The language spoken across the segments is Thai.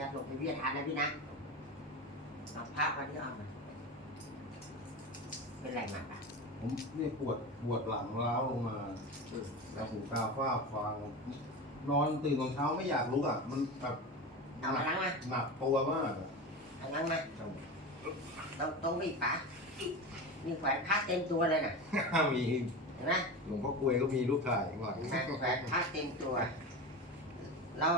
ญาตลงไปเวียนทานนะพี่นะเอาพระมาที่เอามาเป็นไรมาปะผมนี่ปวดปวดหลังร้าวลงมาอืมกระหูตาฝ้าฟางนอนตื่นตอนเช้าไม่อยากลุกอะ มันแบบหเอานัมากล้างมาหนักตัวมากอะเอาล้างมาตรงตรงนี้ปะนี่แขวนพระเต็มตัวเลยน่ะมีเห็นไหมหลวงพ่อกลวยก็มีรูปถ่ายข้างหลังเห็นไหมแขวนพระเต็มตัว เรา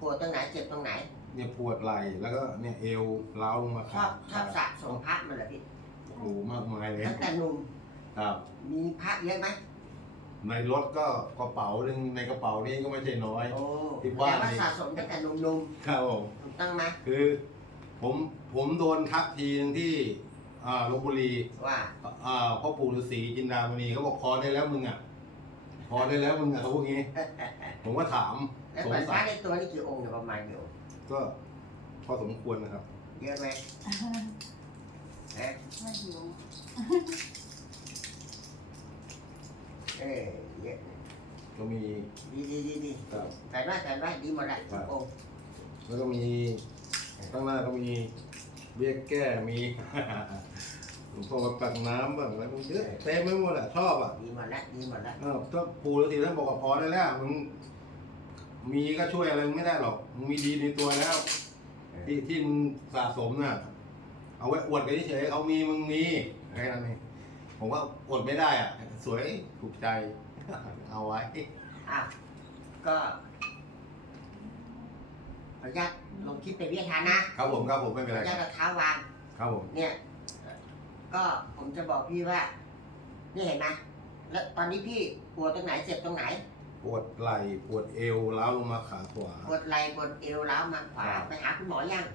ปวดตรงไหนเจ็บตรงไหน เนี่ยปวดไหล่แล้วก็เนี่ยเอวร้าวลงมาชอบชอบสะสมพระมันเหรอพี่โอ้โหมากมายเลยตั้งแต่หนุ่มครับมีพระเยอะไหมในรถก็กระเป๋าหนึ่งในกระเป๋านี้ก็ไม่ใช่น้อย โอ้ที่แต่บ้านว่านี่สะสมตั้งแต่หนุ่มครับผมๆถูกต้องไหมคือ ผมผมโดนทักทีหนึงที่อ่าลบบุรีว่าอ่าพ่อปู่ฤาษีจินดามณีเขาบอกพอได้แล้วมึงอะพอได้แล้วมึงอะเขาพูดงี้ ผมก็ถามแล้วสแขงวนพสัระยในตัวนี่กี่องค์เนี่ยประมาณกี่องค์ ก็พอสมควรนะครับ เยอะไหมเอ๊ะไม่หิวเออเยอะก็มีดีดีดีดีครับแขวนไว้แขวนไว้ดีหมดแหละทุกองค์แล้วก็มีข้างหน้าก็มีเบี้ยแก้มีหลวงพ่อมาตักน้ำบ้างอะไรพวกนี้เยอะเต็มไปหมดอะชอบอะดีหมดแล้วดีหมดแล้วอ้าวถ้าปู่ฤาษีท่านบอกว่าพอได้แล้วมึง มีก็ช่วยอะไรมึงไม่ได้หรอกมึงมีดีในตัวแล้ว ที่ที่มึงสะสมน่ะ เอาไว้อวดกันเฉยๆเขามีมึงมีแค่นั้นเองผมว่าอดไม่ได้อะ สวยถูกใจ เอาไว้อ้าวก็ขออนุญาตลงคลิปเป็นวิทยาทานนะครับผมครับผมไม่ขเป็อนอไรนุญาตเอาเท้าวาง ครับผม เนี่ย ก็ผมจะบอกพี่ว่า นี่เห็นไหมแล้วตอนนี้พี่ปวดตรงไหนเจ็บตรงไหน ปวดไหล่ปวดเอวล้าวลงมาขาขวา ปวดไหล่ปวดเอวล้าวมาขวาครับ ไปหาคุณหมอยัง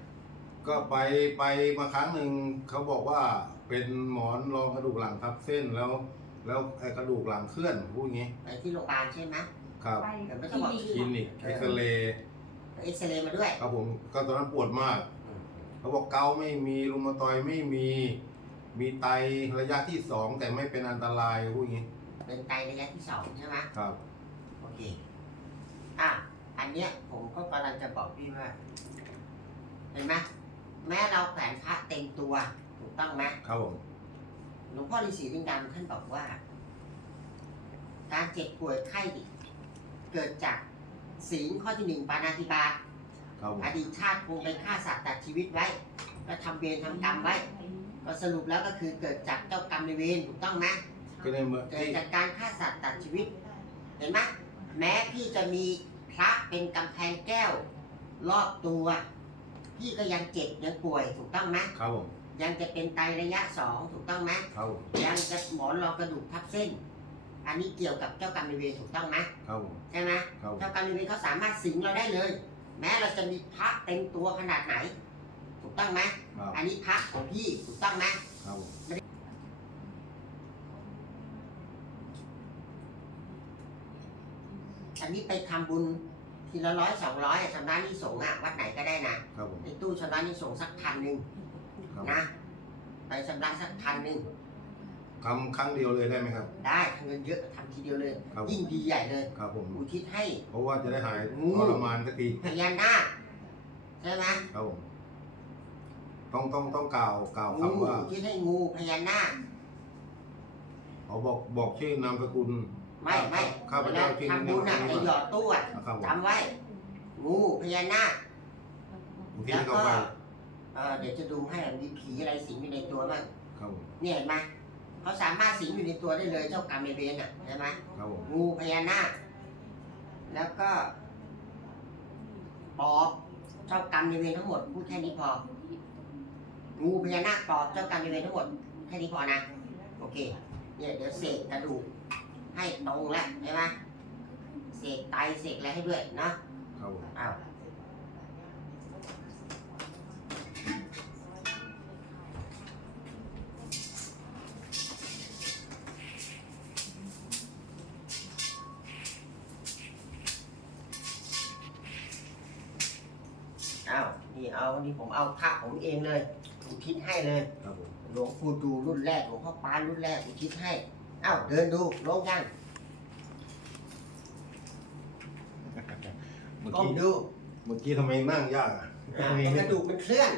ก็ไปไปมาครั้งหนึ่งเขาบอกว่าเป็นหมอนรองกระดูกหลังทับเส้นแล้ว แล้วไอ้กระดูกหลังเคลื่อนพูดงี้ไปที่โรงพยาบาลใช่ไหม ครับไปเดี๋ยวไม่คต้อลิงบอกนิกคลินิกเอ็กซเรย์เอ็กซเรย์มาด้วยครับผมก็ตอนนั้นปวดมาก เขาบอกเกาต์ไม่มีรูมาตอยด์ไม่มี มีไตระยะที่สองแต่ไม่เป็นอันตรายพูดงี้เป็นไตระยะที่สองใช่ไหมครับโอเคอะอัน เนี้ยผมก็กำลังจะบอกพี่ว่า เห็นไหมแม้เราแขวนพระเต็มตัว ถูกต้องไหมครับผมหลวงพ่อฤาษีลิงดำท่านบอกว่า การเจ็บป่วยไข้เกิดจากศีลข้อที่หนึ่งปานาติบาตครับผมอดีตชาติคงไปฆ่าสัตว์ตัดชีวิตไว้ ก็ทำเวรทำกรรมไว้ ก็สรุปแล้วก็คือเกิดจากเจ้ากรรมในายเวรถูกต้องไหมก็ในเมื่อเกิดที่จากการฆ่าสัตว์ตัดชีวิต เห็นไหมแม้พี่จะมี พระเป็นกำแพงแก้ว รอบตัว พี่ก็ยังเจ็บยังป่วยถูกต้องไหมครับผมยังจะเป็นไตระยะสองถูกต้องไหมครับผมยังจะหมอนรองกระดูกทับเส้น อันนี้เกี่ยวกับเจ้ากรรมนายเวรถูกต้องไหมครับผมใช่ไหมครับผมเจ้ากรรมนายเวรเขาสามารถสิงเราได้เลย แม้เราจะมีพระเต็มตัวขนาดไหน ถูกต้องไหมครับอันนี้พระของพี่ถูกต้องไหมครับผม อันนี้ไปทำบุญทีละร้อยสองร้อยชำระหนี้สงฆ์อะวัดไหนก็ได้นะครับผมในตู้ชำระหนี้สงฆ์สักพันหนึ่งครับ นะไปชำระสักพันหนึ่งทำครั้งเดียวเลยได้ไหมครับ ได้ทำเงินเยอะทำทีเดียวเลย ครับ ยิ่งดีใหญ่เลย ครับผม อุทิศให้ เพราะว่าจะได้หายงูทรมานสักทีพญานาคใช่ไหมครับผมต้องต้องต้องกล่าวกล่าวงูคำว่าอุทิศให้งูพญานาค เขาบอกบอกชื่อนามสกุล ไม่ไม่ข้าพเวเจ้าลาชื่อทำบุญอะนี้จะหยอดตู้อะนะครับผมจำไว้งูพญานาคอุทิศแล้วให้เขาก็ไปเอ่อเดี๋ยวจะดูให้มีผีอะไรสิงอยู่ในตัวบ้างครับผมเนี่ยเห็นไหมเขาสามารถสิงอยู่ในตัวได้เลยเจ้ากรรมนายเวรอะใช่ไหมครับผมงูพญานาคแล้วก็ปอบเจ้ากรรมนายเวรทั้งหมดพูดแค่นี้พอ งูพญานาคปอบเจ้ากรรมนายเวรทั้งหมดแค่นี้พอนะโอเคเนี่ยเดี๋ยวเสกกระดูก ให้ตรงแล้วใช่ไหมเสกไตเสกอะไรให้ด้วยเนาะครับผมอ้าวอ้าวนี่เอานี่ผมเอาพระผมเองเลยอุทิศให้เลยครับผมหลวงปู่ดูรุ่นแรกหลวงพ่อปานรุ่นแรกอุทิศให้เอ้าเดินดูลงยังเมื่อก้มกี้ดูเมื่อกี้ทำไมนั่งยากอะอ่าเพราะกระดูกมันเคลื่อน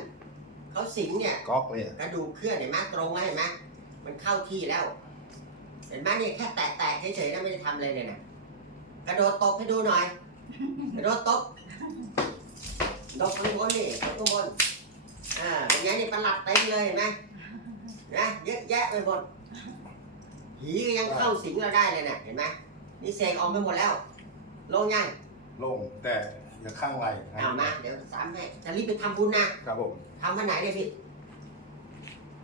เขาสิงเนี่ย ก๊อกเลยกระดูกเคลื่อนเห็นไหมตรงแล้วเห็นไหมมันเข้าที่แล้ว เห็นไหมเนี่ยแค่แตะๆเฉยๆนะไม่ได้ทำอะไรเลยนะกระโดดตบให้ดูหน่อย กระโดดตบตบข้างบนนี่ตบข้างบนอ่าเป็นไงนี่ประหลัดเต็มเลยเห็นไหมนะเยอะแยะไปหมด ผีก็ยังเข้าสิงเราได้เลยเนี่ยเห็นไหมนี่เสกออกไปหมดแล้วลงยังโล่งแต่อย่าข้างไหลนะเอามาเดี๋ยวสามให้จะรีบไปทำบุญนะครับผมทำวันไหนเนี่ยพี่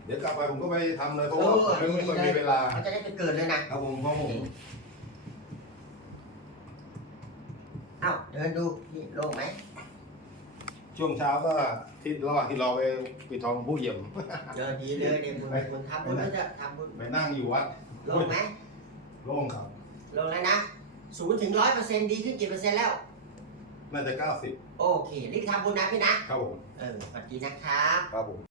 เดี๋ยวกลับไปผมก็ไปทำเลยเพราะว่าเออผมไม่ค่อยมีเวลาเขาจะได้ไปเกิดเลยนะครับผมเพราะผมเอ้าเดินดูนี่โล่งไหมช่วงเช้าก็ที่ระหว่างที่เราไปปิดทองผู้เยี่ยมเจอดีเลยเดี๋ยวมึงมึงทำบุญก็จะทำบุญไปนั่งอยู่วัดโล่งไหมโล่งครับ ลงแล้วนะศูนย์ถึงร้อยเปอร์เซ็นต์ดีขึ้นกี่เปอร์เซ็นต์แล้ว น่าจะเก้าสิบโอเครีบทำบุญนะพี่นะ ครับผม เออสวัสดีนะครับ ครับผม